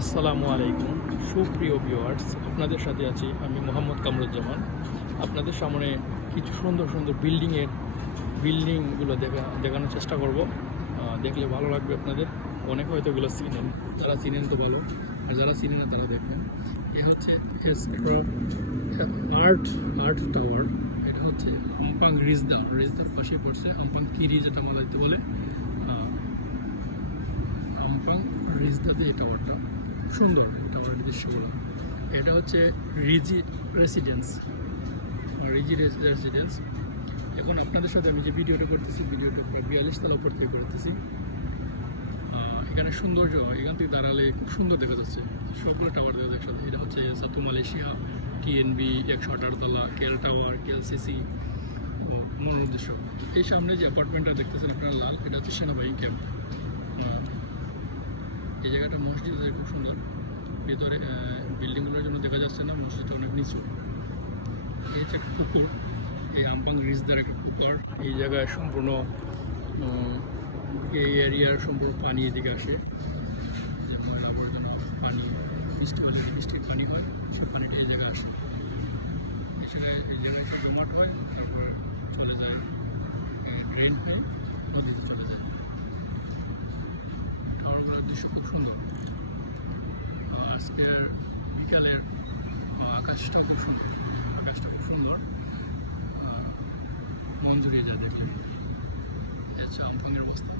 আসসালামু আলাইকুম সুপ্রিয় ভিউয়ার্স, আপনাদের সাথে আছি আমি মোহাম্মদ কামরুজ্জামান। আপনাদের সামনে কিছু সুন্দর সুন্দর বিল্ডিংগুলো দেখানোর চেষ্টা করব। দেখলে ভালো লাগবে আপনাদের। অনেকে হয়তো এগুলো চিনেন, যারা চিনেন তো ভালো, আর যারা চিনেন না তারা দেখবেন। এ হচ্ছে আর্ট টাওয়ার। এটা হচ্ছে আমপাং রিজদার পাশে পড়ছে। আমপাং কিরি যেটা মালাইতে বলে, আমপাং রিজদাতে এই টাওয়ারটা সুন্দর। টাওয়ারের দৃশ্যগুলো, এটা হচ্ছে রিজি রেসিডেন্স। এখন আপনাদের সাথে আমি যে ভিডিওটা করতেছি, ভিডিওটা প্রায় 42 তলা উপর থেকে করতেছি। এখানে সৌন্দর্য, এখান থেকে দাঁড়ালে খুব সুন্দর দেখা যাচ্ছে, সবগুলো টাওয়ার দেখা যাচ্ছে একসাথে। এটা হচ্ছে সাতু মালয়েশিয়া, টিএনবি 118 তলা, কেএল টাওয়ার, কেএলসিসি, মনোরম দৃশ্য। এই সামনে যে অ্যাপার্টমেন্টটা দেখতেছেন আপনারা লাল, এটা হচ্ছে সেনাবাহিনী ক্যাম্প। এই জায়গাটা মসজিদ আছে, খুব সুন্দর। ভেতরে বিল্ডিংগুলোর জন্য দেখা যাচ্ছে না, মসজিদটা অনেক নিচু। এই হচ্ছে একটা পুকুর, এই আমপাং রিজদার একটা পুকুর। এই জায়গায় সম্পূর্ণ এই এরিয়ার সম্পূর্ণ পানি এদিকে আসে। পানি বৃষ্টির পানি হয়, সেই পানিটা এই জায়গায় আসে। এই জায়গায় জমাট হয়, তারপর চলে যায় ড্রেন হয়ে নদীতে চলে যায়। টাওয়ারগুলোর দৃশ্য খুব সুন্দর। আজকের বিকালের আকাশটাও খুব সুন্দর, মন জুড়িয়ে যায় দেখলে। আচ্ছা, আমপাংয়ের অবস্থা।